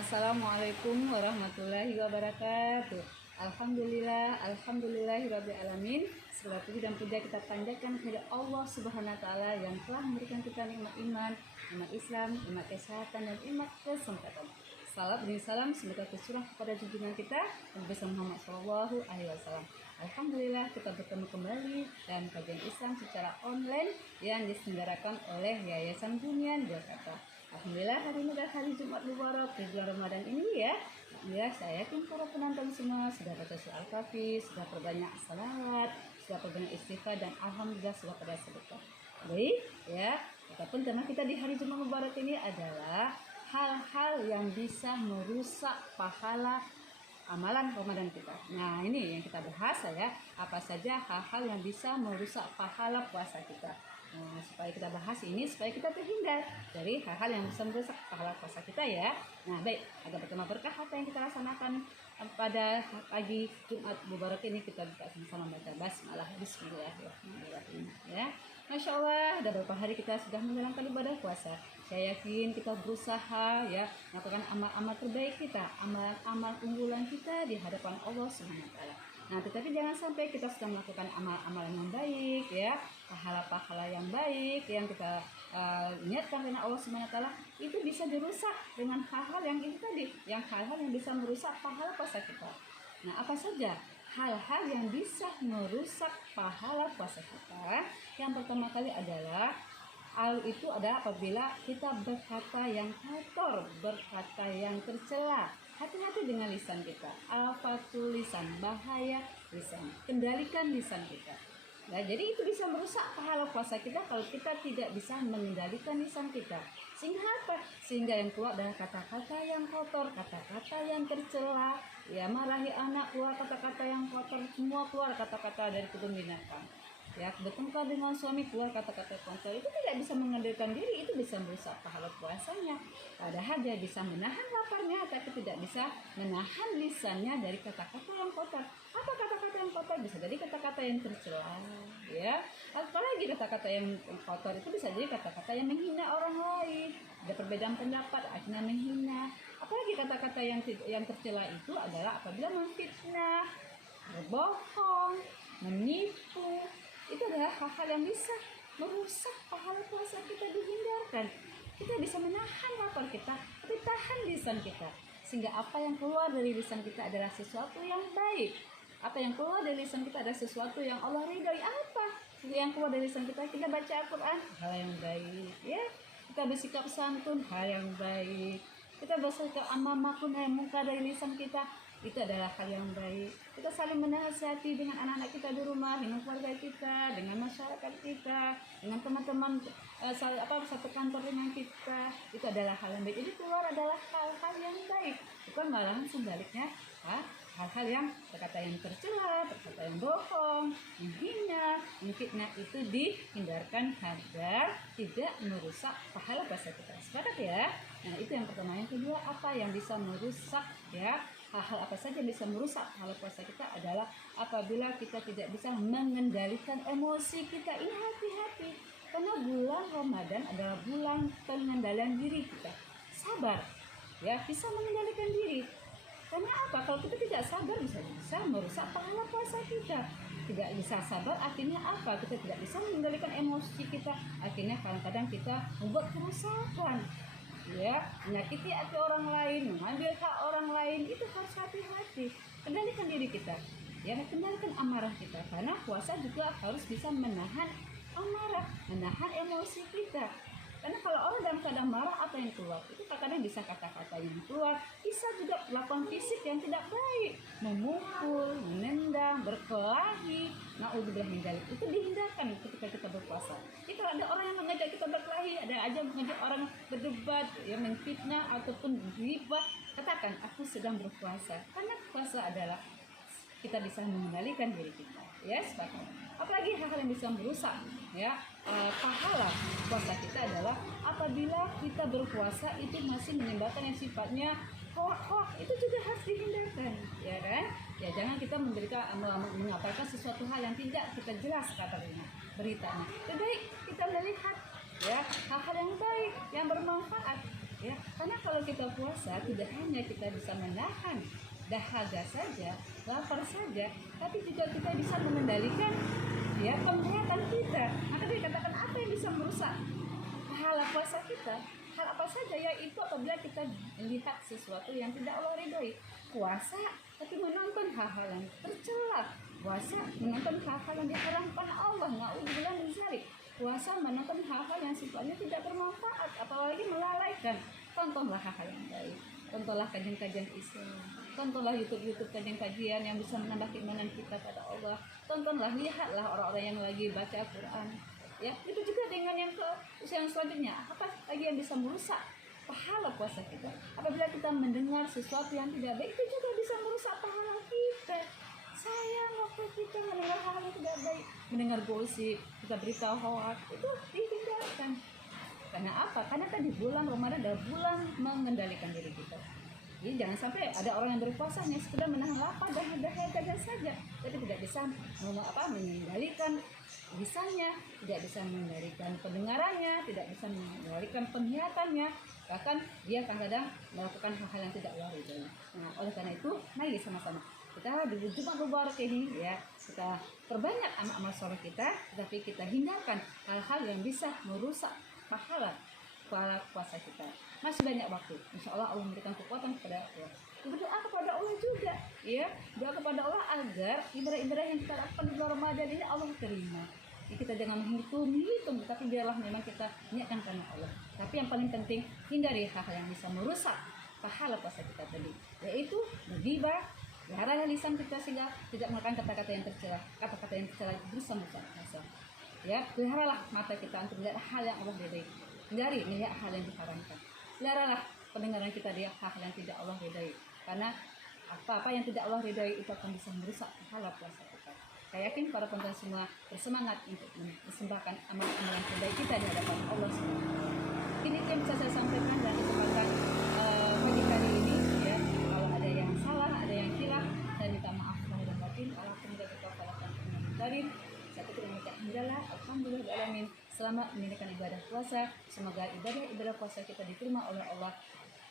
Assalamualaikum warahmatullahi wabarakatuh. Alhamdulillahirabbil alamin. Segala puji dan puja kita panjatkan kepada Allah Subhanahu wa taala yang telah memberikan kita nikmat iman, nikmat Islam, nikmat kesehatan dan nikmat kesempatan. Salam dan salam semoga tercurah kepada junjungan kita Nabi Muhammad SAW. Alhamdulillah kita bertemu kembali dalam kajian Islam secara online yang diselenggarakan oleh Yayasan Bunyan Jakarta. Alhamdulillah hari ini adalah hari Jumat Mubarak di bulan Ramadan ini ya. Ya, saya yakin para penonton semua sudah baca surah Al-Kahfi, sudah perbanyak salawat, sudah perbanyak istighfar dan alhamdulillah sudah pada sedekah. Baik, ya. Adapun tema kita di hari Jumat Mubarak ini adalah hal-hal yang bisa merusak pahala amalan Ramadan kita. Nah, ini yang kita bahas ya. Apa saja hal-hal yang bisa merusak pahala puasa kita. Nah, supaya kita bahas ini supaya kita terhindar dari hal-hal yang bisa merusak pahala puasa kita ya. Nah, baik, agar bertambah berkah apa yang kita laksanakan pada pagi Jumat Mubarak ini, kita buka sama-sama baca basmalah. Bismillahirrahmanirrahim ya. Masya Allah, ada beberapa hari kita sudah menjalankan ibadah puasa. Saya yakin kita berusaha ya melakukan amal-amal terbaik kita, amal-amal unggulan kita di hadapan Allah Subhanahu wa taala. Nah, tetapi jangan sampai kita sudah melakukan amal-amalan yang baik ya, pahala-pahala yang baik yang kita niatkan karena Allah Subhanahu wa taala itu bisa dirusak dengan hal-hal yang itu tadi, yang hal-hal yang bisa merusak pahala puasa kita. Nah, apa saja hal-hal yang bisa merusak pahala puasa kita? Yang pertama kali adalah hal itu adalah apabila kita berkata yang kotor, berkata yang tercela. Hati-hati dengan lisan kita. Al-fatul lisan, bahaya lisan. Kendalikan lisan kita. Nah, jadi itu bisa merusak pahala puasa kita kalau kita tidak bisa mengendalikan lisan kita. Sehingga apa? Sehingga yang keluar adalah kata-kata yang kotor, kata-kata yang tercela, ya marahi anak, keluar kata-kata yang kotor, semua keluar kata-kata dari kebun binatang. Ya, bertengkar dengan suami, keluar kata-kata kotor, itu tidak bisa mengendalikan diri, itu bisa merusak pahala puasanya. Padahal dia bisa menahan laparnya, tapi tidak bisa menahan lisannya dari kata-kata yang kotor. Apa kata-kata yang kotor? Bisa jadi kata-kata yang tercela, ya. Apalagi kata-kata yang kotor itu bisa jadi kata-kata yang menghina orang lain. Ada perbedaan pendapat, akhirnya menghina. Apalagi kata-kata yang tercela itu adalah apabila memfitnah, berbohong, menipu. Itu adalah hal-hal yang bisa merusak pahala puasa kita, dihindarkan. Kita bisa menahan lapar kita, tapi tahan lisan kita. Sehingga apa yang keluar dari lisan kita adalah sesuatu yang baik. Apa yang keluar dari lisan kita adalah sesuatu yang Allah ridhai. Apa yang keluar dari lisan kita? Kita baca Al-Quran, hal yang baik. Ya, kita bersikap santun, hal yang baik. Kita bersikap amar ma'ruf nahi munkar dari lisan kita, itu adalah hal yang baik. Kita saling menasihati dengan anak-anak kita di rumah, dengan keluarga kita, dengan masyarakat kita, dengan teman-teman satu kantor dengan kita, itu adalah hal yang baik. Jadi keluar adalah hal-hal yang baik, bukan malahan sebaliknya hal-hal yang berkata yang tercela, berkata yang bohong, menghina, memfitnah, itu dihindarkan agar tidak merusak pahala puasa kita. Sepakat ya? Nah, itu yang pertama. Yang kedua, apa yang bisa merusak ya? Hal-hal apa saja bisa merusak pahala puasa kita adalah apabila kita tidak bisa mengendalikan emosi kita. Ini hati-hati, karena bulan Ramadan adalah bulan pengendalian diri kita. Sabar, ya, bisa mengendalikan diri. Karena apa? Kalau kita tidak sabar bisa merusak pahala puasa kita. Tidak bisa sabar artinya apa? Kita tidak bisa mengendalikan emosi kita. Akhirnya kadang-kadang kita membuat kerusakan. Ya, menyakiti hati orang lain, mengambil hak orang lain, itu harus hati-hati. Kendalikan diri kita, ya, kendalikan amarah kita, karena puasa juga harus bisa menahan amarah, menahan emosi kita. Karena kalau orang dalam keadaan marah, apa yang keluar? Itu kadang-kadang bisa kata-kata yang keluar, bisa juga perlakuan fisik yang tidak baik, memukul, menendang, berkelahi. Na'udzubillah min dzalik. Itu dihindarkan ketika kita berpuasa. Jadi kalau ada orang yang mengajak kita berkelahi, ada aja mengajak orang berdebat, yang menfitnah ataupun ghibah, katakan aku sedang berpuasa. Karena puasa adalah kita bisa mengendalikan diri kita, ya, sepakat. Apalagi hal-hal yang bisa merusak ya pahala puasa kita adalah apabila kita berpuasa itu masih menyebarkan yang sifatnya hoak, itu juga harus dihindarkan, ya kan? Ya, jangan kita mengabarkan sesuatu hal yang tidak kita jelas katanya beritanya. Lebih baik kita melihat ya hal-hal yang baik, yang bermanfaat. Ya, karena kalau kita puasa tidak hanya kita bisa menahan dahaga saja, lapar saja, tapi juga kita bisa mengendalikan ya penglihatan kita. Maka dikatakan apa yang bisa merusak pahala puasa kita? Hal apa saja, yaitu apabila kita melihat sesuatu yang tidak Allah ridhoi. Puasa tapi menonton hal-hal yang tercela, puasa menonton hal-hal yang diharamkan Allah, naudzubillah min dzalik. Puasa menonton hal-hal yang sifatnya tidak bermanfaat, apalagi melalaikan. Tontonlah hal-hal yang baik, tontonlah kajian-kajian Islam, tontonlah YouTube kajian-kajian yang bisa menambah keimanan kita pada Allah. Tontonlah, lihatlah orang-orang yang lagi baca Quran. Ya, itu juga dengan yang selanjutnya, apa lagi yang bisa merusak pahala puasa kita? Apabila kita mendengar sesuatu yang tidak baik, itu juga bisa merusak pahala kita. Sayang waktu kita mendengar hal yang tidak baik, mendengar gosip, kita berita hoax, itu dihindarkan. Karena apa? Karena tadi bulan Ramadan adalah bulan mengendalikan diri kita. Jadi jangan sampai ada orang yang berpuasa hanya sekedar menahan lapar dan dahaga saja, tapi tidak bisa mengendalikan lisannya, tidak bisa mengendalikan pendengarannya, tidak bisa mengendalikan penglihatannya, bahkan dia kadang melakukan hal-hal yang tidak Allah ridhoi. Nah, oleh karena itu, mari sama-sama kita di Jumat Mubarak ini ya, kita perbanyak amal-amal soleh kita, tapi kita hindarkan hal-hal yang bisa merusak pahala puasa kita. Masih banyak waktu, insya Allah Allah memberikan kekuatan kepada Allah. Berdoa kepada Allah juga, ya, doa kepada Allah agar ibadah-ibadah yang kita lakukan di bulan Ramadan ini Allah terima. Jadi kita jangan menghitung, tapi biarlah memang kita niatkan karena Allah. Tapi yang paling penting, hindari hal-hal yang bisa merusak pahala puasa kita tadi, yaitu menggibah, pelihara lisan kita sehingga tidak melakukan kata-kata yang tercela, kata-kata yang tercela berusaha merusak puasa. Ya, peliharalah mata kita untuk melihat hal yang Allah ridhai, hindari melihat hal yang diharamkan. Peliharalah pendengaran kita dia hal yang tidak Allah ridhai, karena apa-apa yang tidak Allah ridhai itu akan bisa merusak pahala puasa kita. Saya yakin para penonton semua bersemangat untuk mempersembahkan amal-amalan terbaik kita di hadapan Allah SWT. Ini yang bisa saya sampaikan dan kesempatan pagi hari ini ya. Kalau ada yang salah, ada yang hilaf, saya minta maaf lahir dan batin. Alhamdulillah kita kalakan karim. Satu kita mengucap hamdalah, alhamdulillahirobbilalamin. Selamat menunaikan ibadah puasa. Semoga ibadah puasa kita diterima oleh Allah.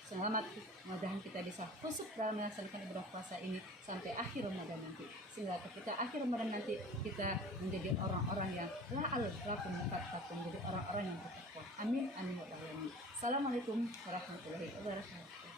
Selamat, mudah-mudahan kita bisa khusyuk dalam melaksanakan ibadah puasa ini sampai akhir Ramadan nanti. Sehingga ketika akhir Ramadan nanti kita menjadi orang-orang yang la'al-lakum menjadi orang-orang yang bertakwa. Amin, amin wa alamin. Assalamualaikum warahmatullahi wabarakatuh.